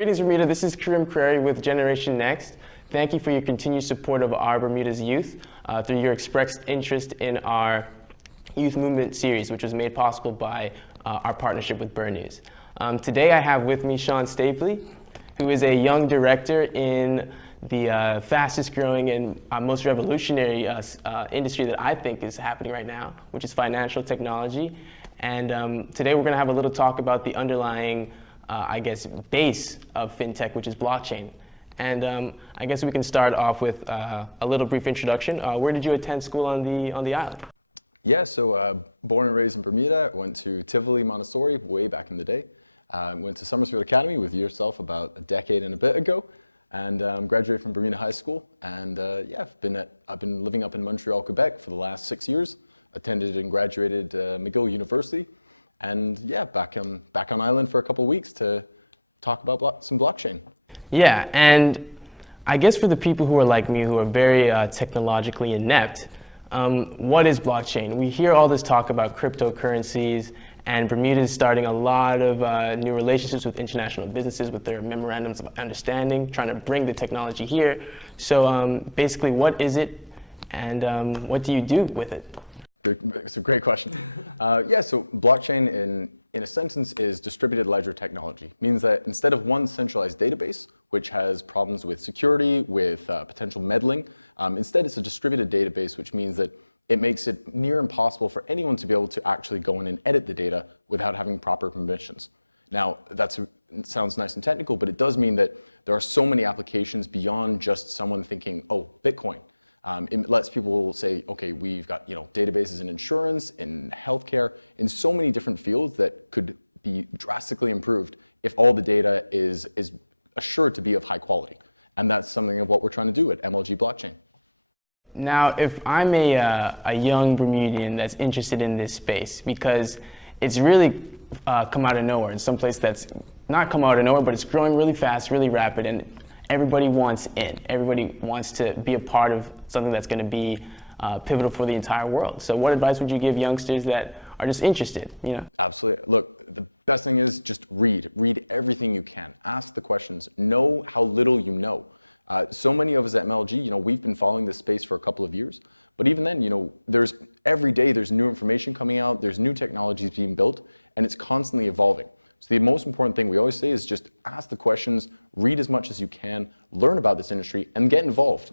Greetings, Bermuda. This is Karim Crary with Generation Next. Thank you for your continued support of our Bermuda's youth through your expressed interest in our Youth Movement series, which was made possible by our partnership with News. Today I have with me Sean Stapley, who is a young director in the fastest growing and most revolutionary industry that I think is happening right now, which is financial technology. And today we're going to have a little talk about the underlying base of fintech, which is blockchain. And I guess we can start off with a little brief introduction. Where did you attend school on the island? Yeah, so born and raised in Bermuda, went to Tivoli Montessori way back in the day. Went to Summersfield Academy with yourself about a decade and a bit ago, and graduated from Bermuda High School. And yeah, I've been living up in Montreal, Quebec for the last 6 years. Attended and graduated McGill University. And yeah, back on island for a couple of weeks to talk about some blockchain. Yeah, and I guess for the people who are like me, who are very technologically inept, what is blockchain? We hear all this talk about cryptocurrencies, and Bermuda is starting a lot of new relationships with international businesses with their memorandums of understanding, trying to bring the technology here. So basically, what is it, and what do you do with it? It's a great question. Yeah, so blockchain in a sentence is distributed ledger technology. Means that instead of one centralized database, which has problems with security, with potential meddling, instead it's a distributed database, which means that it makes it near impossible for anyone to be able to actually go in and edit the data without having proper permissions. Now, it sounds nice and technical, but it does mean that there are so many applications beyond just someone thinking, oh, Bitcoin. It lets people say, okay, we've got databases in insurance, in healthcare, in so many different fields that could be drastically improved if all the data is assured to be of high quality. And that's something of what we're trying to do at MLG Blockchain. Now, if I'm a young Bermudian that's interested in this space, because it's really come out of nowhere, in some place that's not come out of nowhere, but it's growing really fast, really rapid, and everybody wants in. Everybody wants to be a part of something that's going to be pivotal for the entire world. So what advice would you give youngsters that are just interested? Absolutely. Look, the best thing is just read. Read everything you can. Ask the questions. Know how little you know. So many of us at MLG, we've been following this space for a couple of years. But even then, every day there's new information coming out, there's new technologies being built, and it's constantly evolving. So the most important thing we always say is just ask the questions, read as much as you can, learn about this industry, and get involved.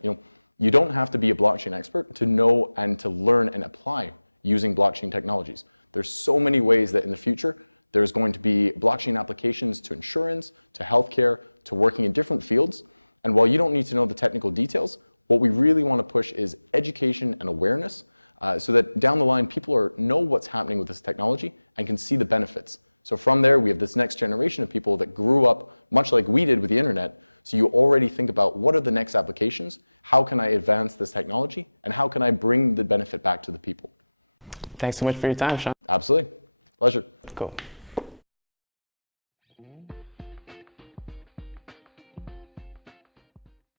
You don't have to be a blockchain expert to know and to learn and apply using blockchain technologies. There's so many ways that in the future, there's going to be blockchain applications to insurance, to healthcare, to working in different fields. And while you don't need to know the technical details, what we really want to push is education and awareness so that down the line, people know what's happening with this technology and can see the benefits. So from there, we have this next generation of people that grew up much like we did with the internet. So you already think about what are the next applications, how can I advance this technology, and how can I bring the benefit back to the people? Thanks so much for your time, Sean. Absolutely. Pleasure. Cool.